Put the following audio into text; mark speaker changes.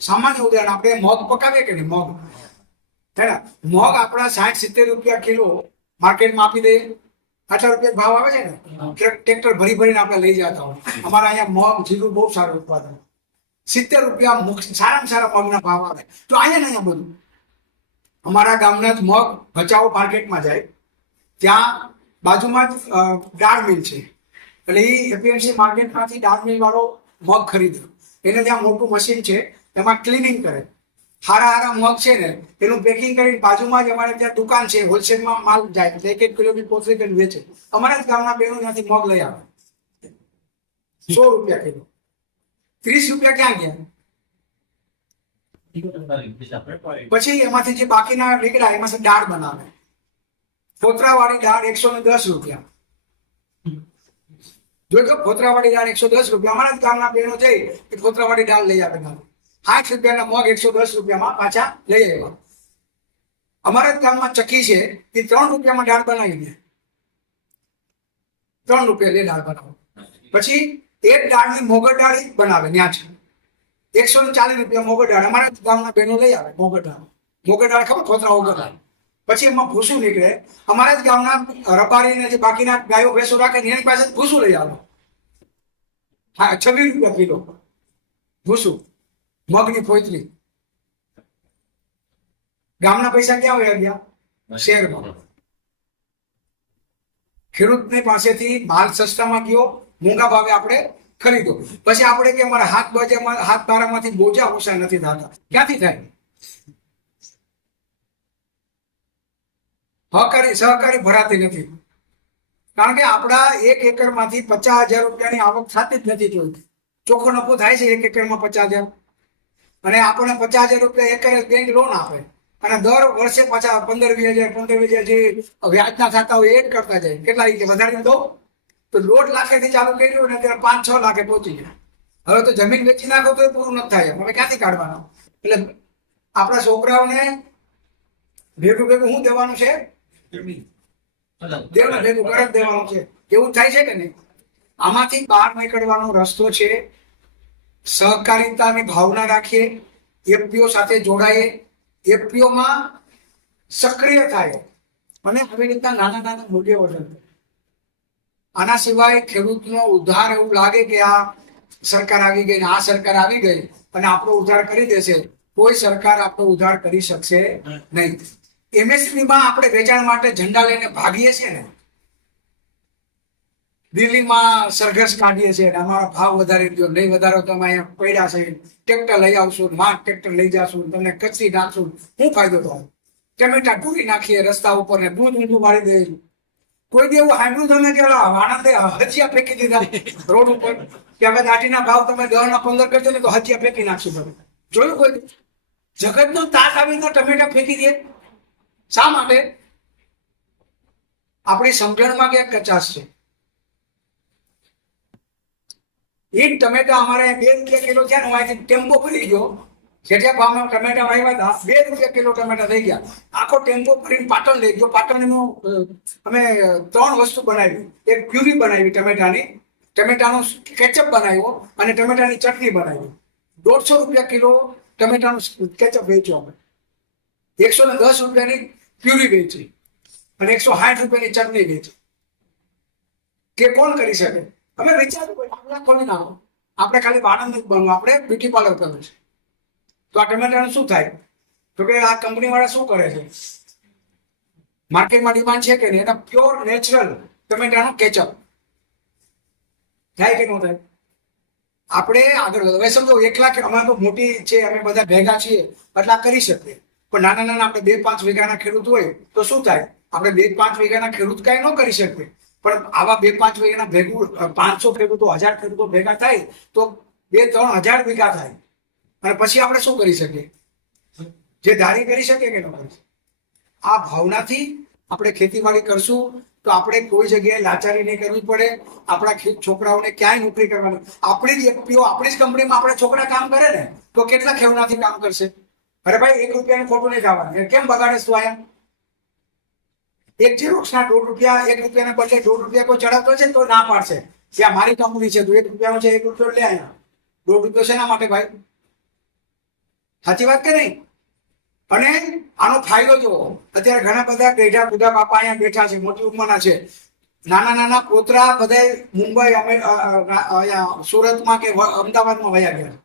Speaker 1: સામાન્ય ઉદાહરણ, આપણે મગ પકાવીએ કે નહીં? મગ. હે ને મગ આપણા સાઠ સિત્તેર રૂપિયા કિલો માર્કેટમાં આપી દઈએ. આટલા રૂપિયા ભાવ આવે છે ને? ટ્રેક- ટ્રેક્ટર ભરી ભરીને આપણે લઈ જતા હોય. અમારા અહીંયા મગ, જીરું બહુ સારું ઉત્પાદન. સિત્તેર રૂપિયા સારામાં સારા મગના ભાવ આવે. તો અહીંયા ને અહીંયા બધું. અમારા ગામના જ મગ ભચાઉ માર્કેટમાં જાય. ત્યાં બાજુમાં જ ડાળ મિલ છે. એટલે એ એપીએમસી માર્કેટમાંથી દાળ મિલ વાળો મગ ખરીદ્યો એને ત્યાં મોટું મશીન છે. એમાં ક્લિનિંગ કરે. હારા હારા મગ છે ને, એનું પેકિંગ કરી બાજુમાં જ અમારે ત્યાં દુકાન છે, હોલસેલમાં માલ જાય એક એક કિલો બી પોતરી કરીને વેચે. અમારા જ ગામના બહેનો ત્યાંથી મગ લઈ આવે. સો રૂપિયા કિલો. ત્રીસ રૂપિયા ક્યાં ગયા? પછી એમાંથી જે બાકીના નીકળ્યા એમાંથી દાળ બનાવે. ફોતરાવાળી દાળ એકસો ને દસ રૂપિયા. જોજો ફોતરાવાળી દાળ એકસો દસ રૂપિયા. અમારા જ ગામના બહેનો જઈ ફોતરાવાળી દાળ લઈ આવે. આઠ રૂપિયાના મગ એકસો દસ રૂપિયામાં પાછા લઈ આવ્યા. અમારા જ ગામમાં ચક્કી છે, તે ત્રણ રૂપિયામાં દાળ બનાવી દે ત્રણ રૂપિયા લે દાળ બનાવો. પછી એક દાળની મોગર દાળ બનાવે, ત્યાં છે. એકસો ચાલીસ રૂપિયા મોગર દાળ. અમારા ગામના બહેનો લઈ આવે મોગર દાળ. મોગર દાળ ખબર, ખોતરા વગર દાળ. પછી એમાં ભૂસું નીકળે. અમારા જ ગામના રબારીને જે બાકીના ગાયો, ભેંસો રાખે એની પાસે ભૂસું લઈ આવો. હા, છવ્વીસ રૂપિયા કિલો. ભૂસું. મગની ફોતરી ગામના પૈસા ક્યાં વયા ગયા? શહેરમાં ખેડૂતની પાસેથી માલ સસ્તામાં ગયો મોંઘા ભાવે આપણે ખરીદો પછી આપણે કે અમારા હાથ બજારમાં હાથ બારામાંથી બોજા ઓછા નથી થતા. ક્યાંથી થાય? સહકારી સહકારી ભરાતી નથી. કારણ કે આપણા એક એકરમાંથી પચાસ હજાર રૂપિયાની આવક થતી જ નથી જોઈતી ચોખ્ખો નફો થાય છે એક એકરમાં પચાસ હજાર. અને આપણને પચાસ હજાર રૂપિયા એકરે બેંક લોન આપે. અને દર વર્ષે પાછા પંદર વીસ હજાર પંદર વીસ હજાર જે વ્યાજના ખાતા હોય એ જ કરતા જાય. કેટલા રીતે વધારે દો. તો દોઢ લાખેથી ચાલુ કર્યું અને અત્યારે પાંચ છ લાખે પહોંચી ગયા. હવે તો જમીન વેચી નાખો તો પૂરું નથી થાય. હવે ક્યાંથી કાઢવાનો? એટલે આપણા છોકરાઓને ભેગું ભેગું શું દેવાનું છે? દેવને ભેગું કરજ દેવાનું છે. એવું થાય છે કે નહીં? આમાંથી બહાર નીકળવાનો રસ્તો છે. સહકારિતાની ભાવના રાખીએ એફપીઓ સાથે જોડાઈએ એફપીઓમાં સક્રિય થાય. અને આવી રીતના નાના નાના મૂલ્યવર્ધન આના સિવાય ખેડૂતનો ઉદ્ધાર એવું લાગે કે આ સરકાર આવી ગઈ આ સરકાર આવી ગઈ અને આપણો ઉદ્ધાર કરી દેશે. કોઈ સરકાર આપણો ઉદ્ધાર કરી શકશે નહીં. એમએસપીમાં આપણે વેચાણ માટે ઝંડા લઈને ભાગીએ છીએ ને દિલ્હીમાં સરઘસ કાઢીએ છીએ અમારો ભાવ વધારી દો નહીં વધારો તો અમે અહીંયા પડ્યા છે ટ્રેક્ટર લઈ આવશું માં ટ્રેક્ટર લઈ જશું, તમને કચ્છી નાખશું. શું ફાયદો તો? ટમેટા પૂરી નાખીએ રસ્તા ઉપર ને દૂધ ઊંધું મારી દઈએ કોઈ દેવું હાંડ્યું તમે કે આણંદે હચિયા ફેંકી દીધા રોડ ઉપર? કે હવે દાટીના ભાવ તમે દસ ના પંદર કરજો ને તો હચિયા ફેંકી નાખશું તમે જોયું કોઈ? જગતનો તાત આવીને ટમેટા ફેંકી દે. શા માટે? આપણી સમજણમાં ક્યાંક કચાશ છે. એક ટમેટા અમારે બે રૂપિયા કિલો છે ને અહીંથી ટેમ્પો ભરી ગયો. જેઠિયા ભાવમાં ટમેટા વાવ્યા હતા. બે રૂપિયા કિલો ટમેટા થઈ ગયા. આખો ટેમ્પો ભરીને પાટણ લઈ ગયો. પાટણનું અમે ત્રણ વસ્તુ બનાવી. એક પ્યુરી બનાવી ટમેટાની. ટમેટાનો કેચઅપ બનાવ્યો અને ટમેટાની ચટણી બનાવી. દોઢસો રૂપિયા કિલો ટમેટાનું કેચઅપ વેચ્યો અમે. એકસો ને દસ રૂપિયાની પ્યુરી વેચી અને એકસો સાઠ રૂપિયાની ચટણી વેચી. કે કોણ કરી શકે? કોઈ આપણે ખોલી નાખો. આપણે ખાલી આનંદ જ બનવું. આપણે બ્યુટી પાર્લર કરવું છે. તો આ ટમેટાનું શું થાય? તો કે આ કંપની વાળા શું કરે છે? માર્કેટમાં ડિમાન્ડ છે કે નહીં? એના પ્યોર નેચરલ ટમેટાનો કેચઅપ. થાય કે ન થાય? આપણે આગળ હવે સમજો, એક લાખ અમે તો મોટી છે, અમે બધા ભેગા છીએ. એટલે આ કરી શકીએ. પણ નાના નાના આપણે બે પાંચ વીઘાના ખેડૂત હોય તો શું થાય? આપણે બે પાંચ વીઘાના ખેડૂત કાંઈ ન કરી શકીએ. પણ આવા બે પાંચ વીઘાના ભેગું પાંચસો ખેડૂતો હજાર ખેડૂતો ભેગા થાય, તો બે, ત્રણ હજાર વીઘા થાય. અને પછી આપણે શું કરી શકીએ? જે ધારી કરી શકીએ કે ન કરી આ ભાવનાથી આપણે ખેતીવાડી કરશું તો આપણે કોઈ જગ્યાએ લાચારી નહીં કરવી પડે. આપણા છોકરાઓને ક્યાંય નોકરી કરવાની. આપણી જ એફપીઓ આપણી જ કંપનીમાં આપણે છોકરા કામ કરે ને, તો કેટલા ખેવનાથી કામ કરશે? અરે ભાઈ, એક રૂપિયાનું ખોટું નહીં જવાનું કેમ બગાડે તું આયા? એક ઝેરોક્ષના દોઢ રૂપિયા, એક રૂપિયાને બદલે દોઢ રૂપિયા કોઈ ચડાવતો છે તો ના પાડશે. આ મારી કંપની છે, તું એક રૂપિયાનો છે, એક રૂપિયો લે અહીંયા. દોઢ રૂપિયો શેના માટે ભાઈ? સાચી વાત કે નહીં? અને આનો ફાયદો જુઓ, અત્યારે ઘણા બધા ગઈઢા બુઢા બાપા અહીંયા બેઠા છે, મોટી ઉંમરના છે. નાના નાના પોતરા બધા મુંબઈ અમે સુરતમાં કે અમદાવાદમાં વયા ગયા.